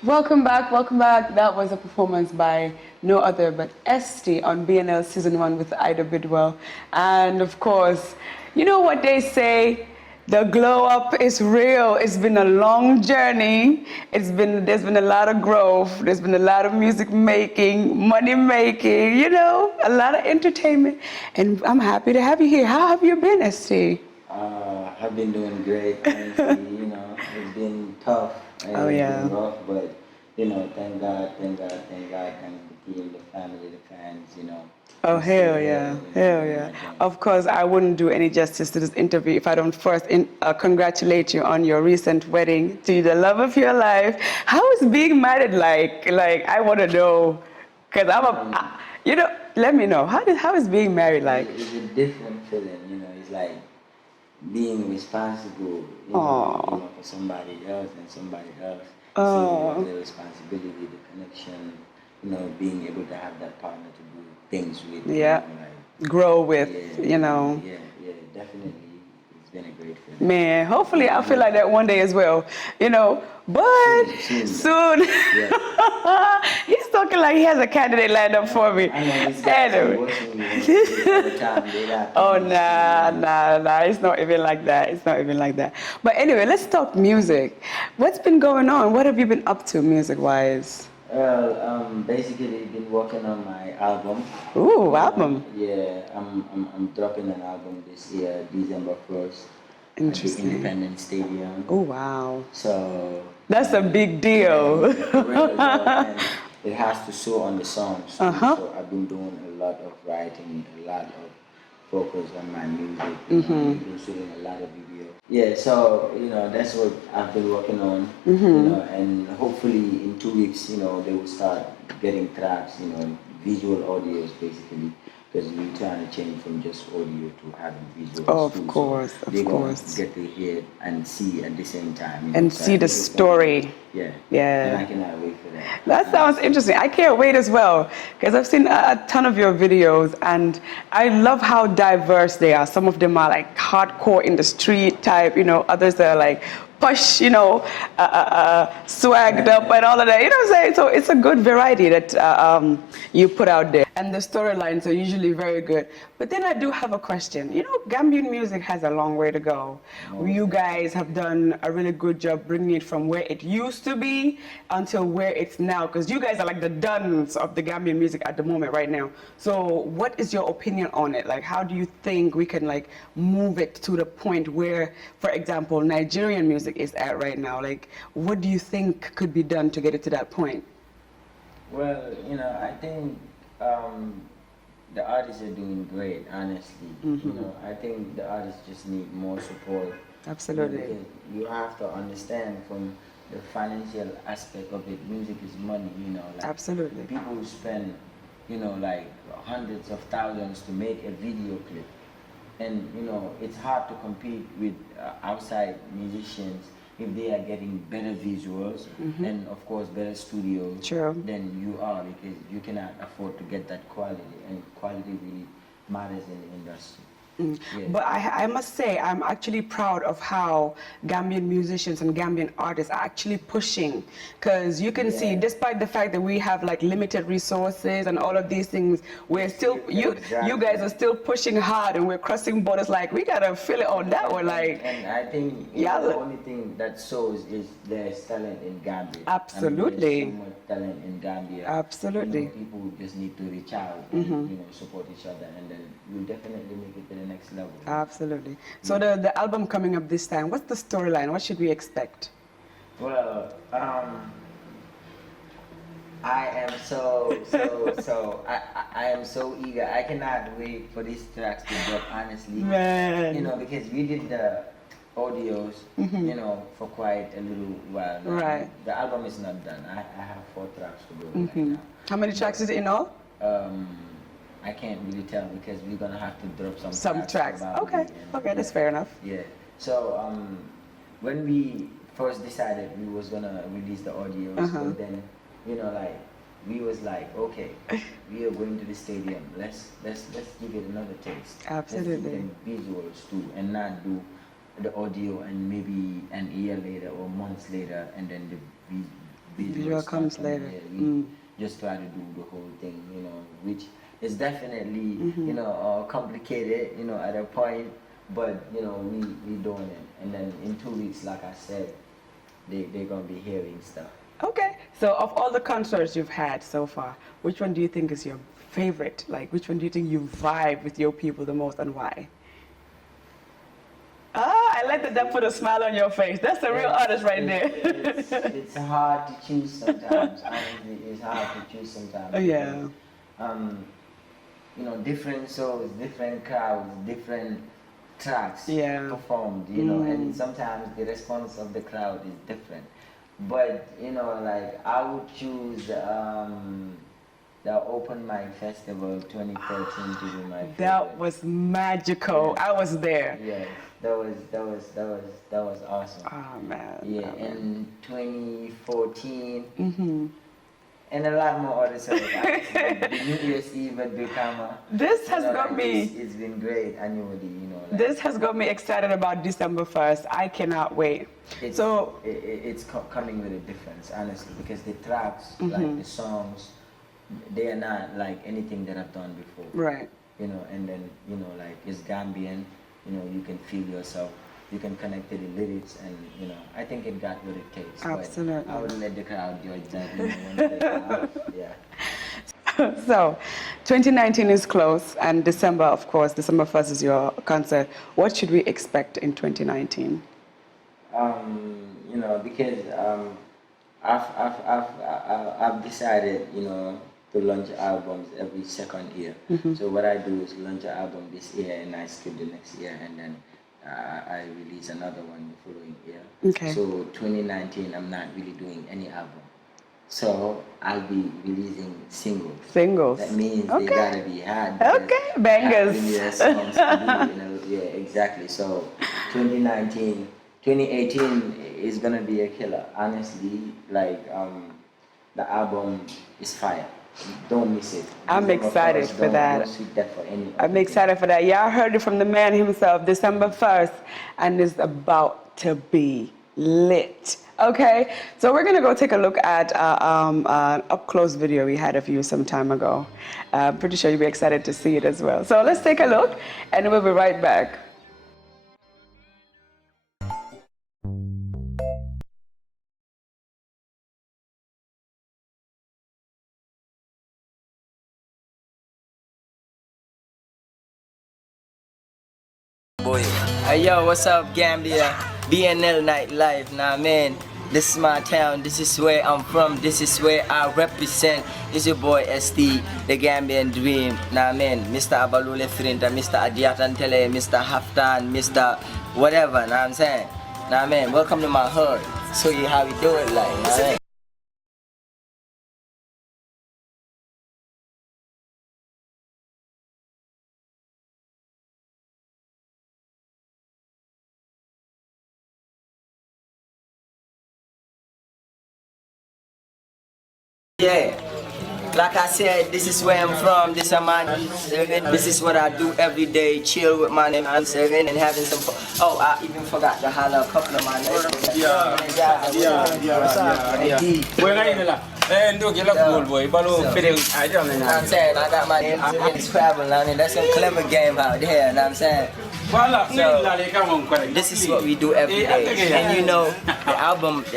Welcome back, welcome back. That was a performance by no other but ST on BNL Season 1 with Ida Bidwell. And of course, you know what they say, the glow up is real. It's been a long journey. There's been a lot of growth. There's been a lot of music making, money making, you know, a lot of entertainment. And I'm happy to have you here. How have you been, ST? I've been doing great. Honestly, you know, it's been tough and it's been rough, but you know, thank God, thank the team, the family, the fans, you know. Oh, hell yeah, hell yeah. Of course, I wouldn't do any justice to this interview if I don't first congratulate you on your recent wedding to the love of your life. How is being married like? Like, I want to know, because you know, let me know. How is being married like? It's a different feeling, you know, it's like being responsible, you know, for somebody else and somebody else. Seeing the responsibility, the connection, you know, being able to have that partner to do things with. Yeah, you know, like, grow with, you know. Yeah, definitely. It's been a great feeling. Man, hopefully I'll feel like that one day as well, you know, but soon. He's talking like he has a candidate lined up for me. Anyway. Oh, nah, it's not even like that. It's not even like that. But anyway, let's talk music. What's been going on? What have you been up to music-wise? Well, basically been working on my album. Ooh, album. Yeah, I'm dropping an album this year, December 1st. Interesting. At the Independence Stadium. Oh, wow. So that's a big deal. And it has to show on the songs. So I've been doing a lot of writing, a lot of focus on my music. I've been shooting a lot of videos. Yeah, so you know that's what I've been working on. You know, and hopefully in 2 weeks, you know, they will start getting tracks. You know, visual audios basically. Because we're trying to change from just audio to having visuals. Of course, so they're going to get to hear and see at the same time. And see the story. Yeah. Yeah. And I cannot wait for that. That sounds interesting. I can't wait as well because I've seen a ton of your videos and I love how diverse they are. Some of them are like hardcore in the street type, you know, others are like push, you know, swagged up and all of that. You know what I'm saying? So it's a good variety that you put out there. And the storylines are usually very good. But then I do have a question. You know, Gambian music has a long way to go. You guys have done a really good job bringing it from where it used to be until where it's now. Because you guys are like the duns of the Gambian music at the moment right now. So what is your opinion on it? Like, how do you think we can like move it to the point where, for example, Nigerian music is at right now? Like, what do you think could be done to get it to that point? Well, you know, I think the artists are doing great, honestly. You know, I think the artists just need more support. Absolutely. You know, you have to understand from the financial aspect of it, music is money, you know. Like absolutely. People spend, you know, like hundreds of thousands to make a video clip. And, you know, it's hard to compete with outside musicians if they are getting better visuals and, of course, better studios than you are, because you cannot afford to get that quality, and quality really matters in the industry. Yeah. But I must say, I'm actually proud of how Gambian musicians and Gambian artists are actually pushing. Because you can see, despite the fact that we have like limited resources and all of these things, we're still, you guys are still pushing hard and we're crossing borders. Like, we gotta feel it on that one. Like, and I think the only thing that shows is there's talent in Gambia. Absolutely. I mean, there's so much talent in Gambia. Absolutely. You know, people just need to reach out and, you know, support each other, and then we'll definitely make it to the next level. Absolutely. So the album coming up this time, what's the storyline? What should we expect? Well, I am so I am so eager. I cannot wait for these tracks to drop, honestly. Man. You know, because we did the audios, you know, for quite a little while now. Right. The album is not done. I have 4 tracks to go right now. How many tracks is it in all? I can't really tell because we're gonna have to drop some tracks. Okay, that's fair enough. Yeah. So when we first decided we was gonna release the audios, but then, you know, like we was like, okay, we are going to the stadium. Let's give it another taste. Absolutely. Let's give them visuals too, and not do the audio and maybe an year later or months later, and then the visual comes later. We just try to do the whole thing, you know, which is definitely, you know, complicated, you know, at a point, but, you know, we doing it. And then in 2 weeks, like I said, they're going to be hearing stuff. Okay. So of all the concerts you've had so far, which one do you think is your favorite? Like, which one do you think you vibe with your people the most, and why? I I like that put a smile on your face. That's a real artist right there. It's hard to choose sometimes. Honestly, it's hard to choose sometimes. Yeah. Because, you know, different shows, different crowds, different tracks performed, you know, and sometimes the response of the crowd is different. But, you know, like, I would choose the Open Mic Festival 2013 to be my favorite. That was magical. I was there. Yeah, that was awesome. Oh man. Yeah, in 2014. And a lot more other stuff. The New Year's Eve at Bikama. This has got me. It's been great annually, you know. Like, this has got me excited about December 1st. I cannot wait. It's coming with a difference, honestly, because the tracks, like the songs, they are not like anything that I've done before. Right. You know, and then, you know, like it's Gambian, you know, you can feel yourself, you can connect to the lyrics, and, you know, I think it got what it takes. Absolutely. But I would let the crowd judge that, you know, yeah. So, 2019 is close, and December, of course, December 1st is your concert. What should we expect in 2019? You know, because I've decided, you know, to launch albums every second year. So what I do is launch an album this year, and I skip the next year, and then I release another one the following year. Okay. So 2019, I'm not really doing any album. So I'll be releasing singles. Singles. That means they gotta be hard. Okay, bangers. Yeah, exactly. So 2018 is gonna be a killer. Honestly, like the album is fire. Don't miss it. I'm excited for that. Don't sweep that for anyone. I'm excited for that. Y'all heard it from the man himself, December 1st, and it's about to be lit. Okay, so we're gonna go take a look at an up-close video we had of you some time ago. I'm pretty sure you'll be excited to see it as well. So let's take a look, and we'll be right back. Boy. Hey yo, what's up Gambia? BNL Night Live, nah man. This is my town, this is where I'm from, this is where I represent. It's your boy ST, the Gambian Dream, nah man. Mr. Abalule Frinta, Mr. Adiatan Tele, Mr. Haftan, Mr. whatever, nah I'm saying. Nah man, welcome to my hood. Show you how we do it like, nah man. Yeah, like I said, this is where I'm from, this is my this is what I do every day, chill with my name, I'm serving and having some fun. Oh, I even forgot to holler a couple of my names. Yeah. I'm saying, I got my name in Scrabble, and that's some clever game out there, and I'm saying. So, this is what we do every day, and you know, the album is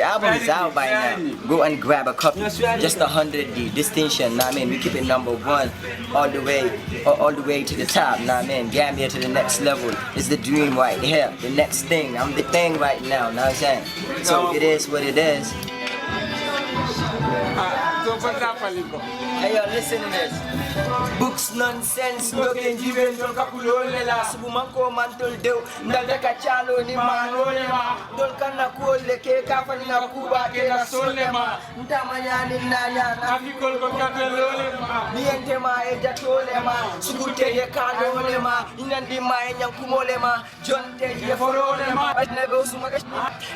out by now. Go and grab a copy, just 100D distinction. Nah, I mean, we keep it #1 all the way to the top. Nah, I mean, Gambia to the next level is the dream right here. The next thing, I'm the thing right now. Know what I'm saying? So it is what it is. Hey yo, listen to this. Books nonsense, looking given don't kapulole la subumanko mantul deu ndaleka chalo ni manole ma dol kana kole ke kafani na kuba ke na solema ntamanyani nanya na fikol ko kapelole ma niente ma e jatole ma sugute ye kanole ma inandi ma e nyankumole ma jonte ye forole ma nego sumaka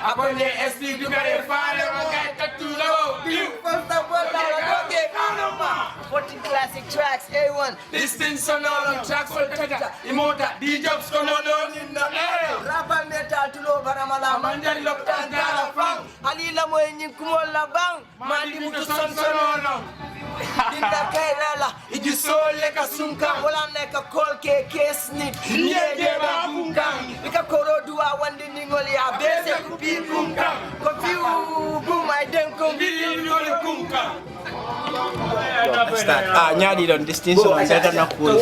akonde SD dugare fare ma kay katulo biu fasta bola okay kanoma 40 classic tracks A1 distinction on tracks for Kata Imota D-Jobs kono in the air Rapa metal tulo baramala manjari lokta ngala fang alila mo enyin kumola bang mandi mutu sonsono Dinda kairala ijusole kasunka wala neka kolke kesnit niye ba kunkan ika korodua wandi ningoli abese kupi kunkan konfiu bu my den konfiu ngoli kunkan Nyadi don distinction on certain nakul.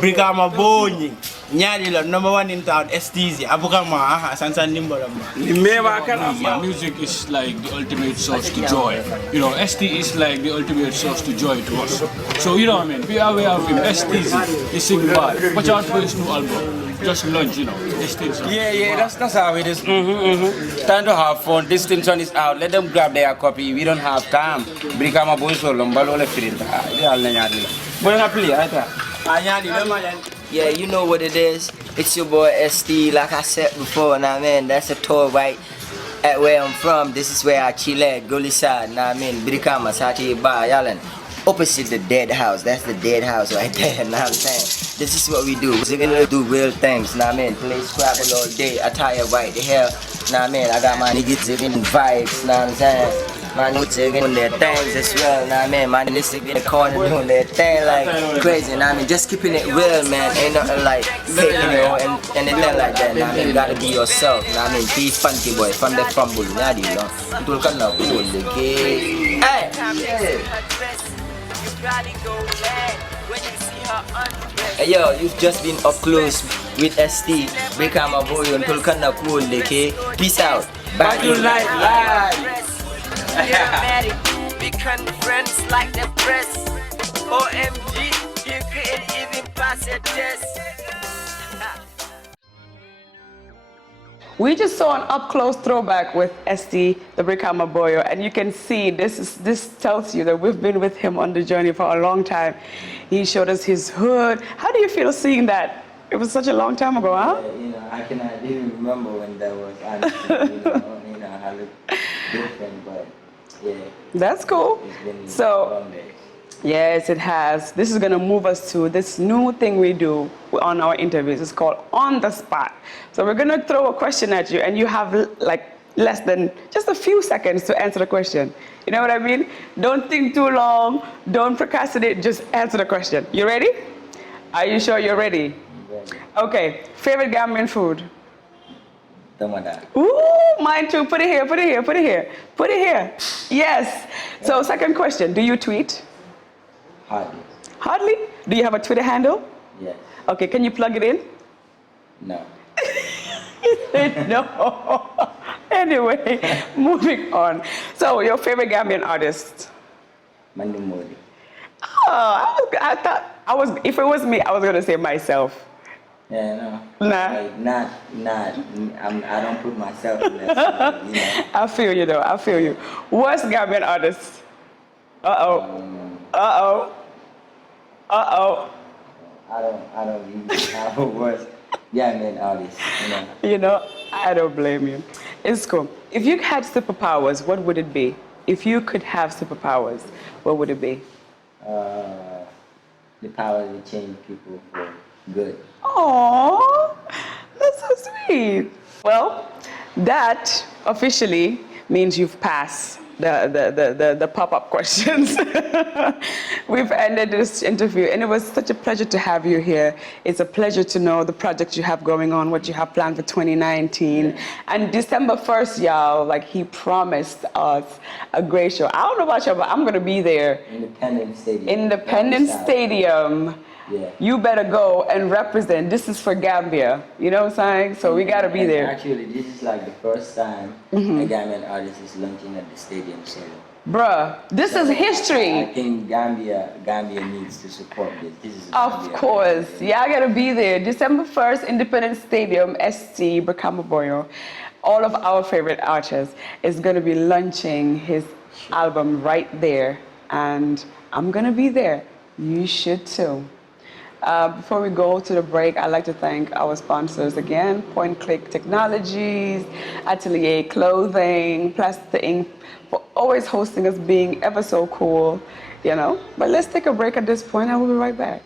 Brigama bonyi. Nyari la number one in town, STZ. Abukama, Sansan Nimbola. Music is like the ultimate source to joy. You know, ST is like the ultimate source to joy to us. So you know what I mean? We are aware of him. STZ is singing bad. Watch out for his new album. Just launch, you know. Distinction. Yeah, that's how it is. Time to have fun. Distinction is out. Let them grab their copy. We don't have time. Brikama boy so lombalo le firin. Boy na play, Yeah, you know what it is. It's your boy ST. Like I said before, nah man, that's a tour right at where I'm from. This is where I chill at, Gully side, nah man, Brikama, Sati Ba, Yalan. Opposite the dead house, that's the dead house right there, know what I'm saying? This is what we do. We're gonna do real things, nah man, play Scrabble all day, attire right the hell, nah man, I got my niggas in vibes, know what I'm saying? Man, what's doing their things as well, nah man, man, this in the corner doing their thing like crazy, nah man, just keeping it real, man, ain't nothing like faking it or anything like that, nah man, gotta be yourself, nah man, be funky boy, from the fumble, nah you know, people can know, hey, hey yo, you've just been up close with ST. Become a boy and Tulkana cool, okay? Peace out. Banjul Night live. Become friends like the press. OMG, you couldn't even pass a test. We just saw an up-close throwback with ST, the Brikama Boyo, and you can see this tells you that we've been with him on the journey for a long time. He showed us his hood. How do you feel seeing that? It was such a long time ago, huh? Yeah, you know, I didn't remember when that was. Honestly, you know, I look different, but yeah. That's cool. It's been So, long days. yes, it has. This is going to move us to this new thing we do on our interviews. It's called On the Spot. So we're going to throw a question at you, and you have like less than just a few seconds to answer the question. You know what I mean? Don't think too long. Don't procrastinate. Just answer the question. You ready? Are you sure you're ready? Okay. Favorite Gambian food? Tamada. Ooh, mine too. Put it here. Put it here. Put it here. Put it here. Yes. So second question. Do you tweet? Hardly. Hardly? Do you have a Twitter handle? Yes. Okay, can you plug it in? No. He said no. Anyway, moving on. So, your favorite Gambian artist? Mandi Modi. Oh, if it was me, I was going to say myself. Yeah, no. Nah. Like, not. I don't put myself in that. You know. I feel you though. I feel you. Worst Gambian artist? Uh-oh. Uh-oh. Uh-oh. I don't even have a worst Gambian artist. You know, I don't blame you. It's cool. If you had superpowers, what would it be? If you could have superpowers, what would it be? The power to change people for good. Aww, that's so sweet. Well, that officially means you've passed the pop-up questions. We've ended this interview, and it was such a pleasure to have you here. It's a pleasure to know the project you have going on, what you have planned for 2019. And December 1st, y'all, like he promised us a great show. I don't know about y'all, but I'm gonna be there. Independence Stadium. Independence Stadium. Yeah. You better go and represent. This is for Gambia. You know what I'm saying? So we gotta be there. Actually, this is like the first time a Gambian artist is launching at the stadium. So, bruh, this is history. I think Gambia needs to support this. This is Of course. Yeah, I gotta be there. December 1st, Independence Stadium, ST, Brikama Boyo. All of our favorite artists is gonna be launching his album right there. And I'm gonna be there. You should too. Before we go to the break, I'd like to thank our sponsors again, Point Click Technologies, Atelier Clothing, Plastic Ink, for always hosting us, being ever so cool, you know. But let's take a break at this point, and we'll be right back.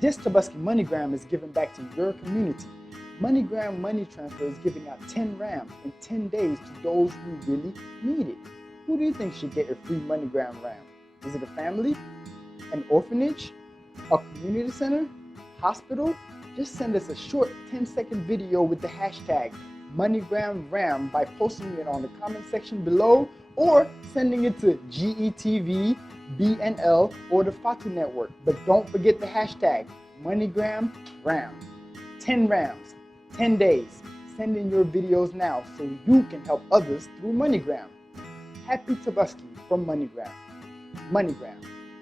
This Tabaski MoneyGram is giving back to your community. MoneyGram Money Transfer is giving out 10 RAM in 10 days to those who really need it. Who do you think should get a free MoneyGram RAM? Is it a family? An orphanage? A community center? Hospital? Just send us a short 10-second video with the hashtag MoneyGramRam by posting it on the comment section below or sending it to GETV, BNL, or the Fatu Network. But don't forget the hashtag MoneyGramRam. 10 Rams, 10 days. Send in your videos now so you can help others through MoneyGram. Happy Tabaski from MoneyGram. MoneyGram,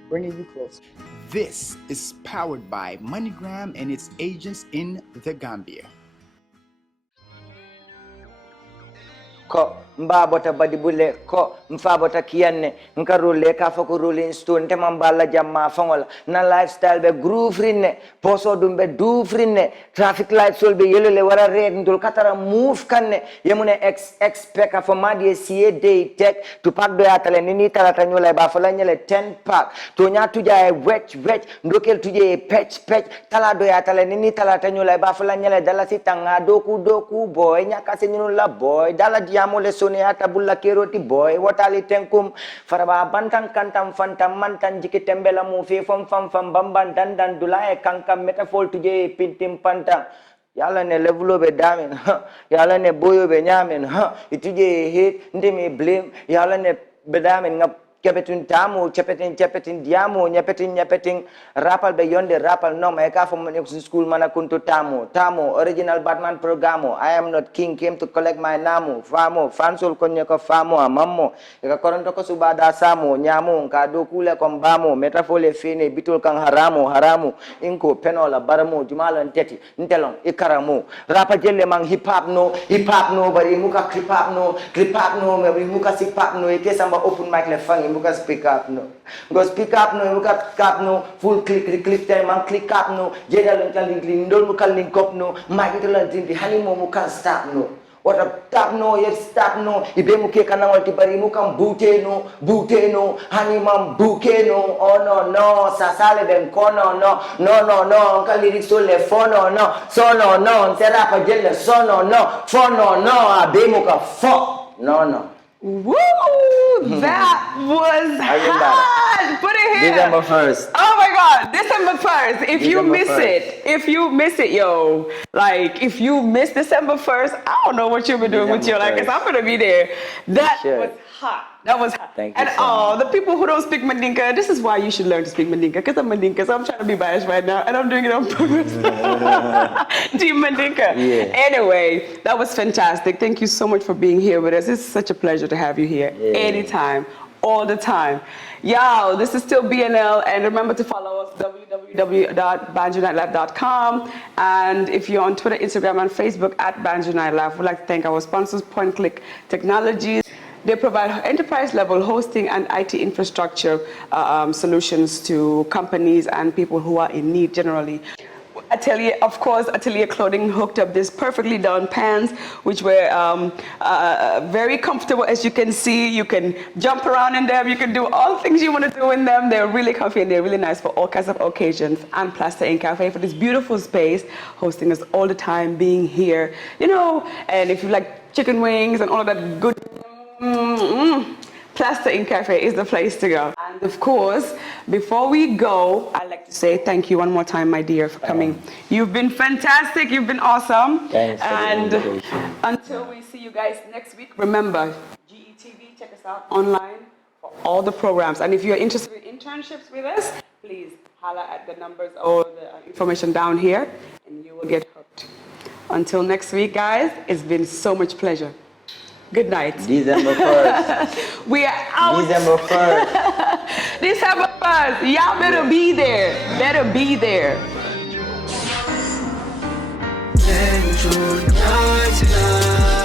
bringing you closer. This is powered by MoneyGram and its agents in the Gambia. Ko mbabota badibule ko mfabota kiyanne nkarule ka fako rolling stone tema mballa jamma fangola na lifestyle be groove rinne poso dumbe do frinne traffic light sol be yelele wara red ndol katara move kanne yemune expect for madi sie day tech to pack do atale nini talata nyola ba fala nyele 10 pack to nya tuja e wetch ndokel tuje patch tala do atale nini talata nyola ba fala nyele dala sitanga doku boy nyaka senyunu la boy dala diamole sone ata bulla keroti boy watali tenkum faraba bantan kantam fantam mantan jikitembela mu fe fam bamban dandan dulae kankam metaphor tuje pintim pantang yala ne levulo be damen yala ne boyo be nyamen ituje hate ndemi blame yala ne bedamen ngap kepetin tamu cepetin diamu nyepetin rapal be yonde rapal no ma ka from school mana kuntu tamu original Batman programo I am not king came to collect my namu famo fansol konye ko famo amammo e ka koronto ko subada samo nyamu ka do kule ko mbamo metafole fene bitul kan haramu inko penola baramo jumala teti ntelon ikaramu rapa jelle mang hip hop no bari muka clip hop no me muka sip hop no e kesamba open mic le fangi muka speak up no muka cap no full click time man click up no jedal kan link ndol muka link up no mic to lan di hani mo muka stop no wata tap no yet stop no ibe muke kanangol ti bari muka bute no hani mam buke no oh no sasale ben kono no kan lyrics so le fono no so no sera pa jelle so no fono no abe muka fo no. Woo! That was hot! Put it here. December 1st. Oh my God, December 1st. If you miss it, yo, like if you miss December 1st, I don't know what you'll be doing with your life because I'm gonna be there. That was hot. That was hot. Thank you. And all the people who don't speak Mandinka, this is why you should learn to speak Mandinka because I'm Mandinka, so I'm trying to be biased right now and I'm doing it on purpose. Team Mandinka. Yeah. Anyway, that was fantastic. Thank you so much for being here with us. It's such a pleasure to have you here anytime, all the time. Yo, this is still BNL, and remember to follow us www.banjulnightlife.com, and if you're on Twitter, Instagram, and Facebook at Banjul Night Life, we'd like to thank our sponsors, Point Click Technologies. They provide enterprise-level hosting and IT infrastructure solutions to companies and people who are in need generally. Atelier, of course, Atelier Clothing hooked up this perfectly done pants, which were very comfortable, as you can see. You can jump around in them. You can do all the things you want to do in them. They're really comfy and they're really nice for all kinds of occasions. And Plaster Inn Cafe for this beautiful space, hosting us all the time, being here, you know. And if you like chicken wings and all of that good, Plaster Inn Cafe is the place to go. And of course, before we go, I'd like to say thank you one more time, my dear, for coming. You've been fantastic. You've been awesome. Thanks for and the invitation. Until we see you guys next week, remember, GETV, check us out online for all the programs. And if you're interested in internships with us, please holler at the numbers or the information down here, and you will get hooked. Until next week, guys, it's been so much pleasure. Good night. December 1st. We are out. December 1st. December 1st. Y'all better be there. Better be there. Banjul Night.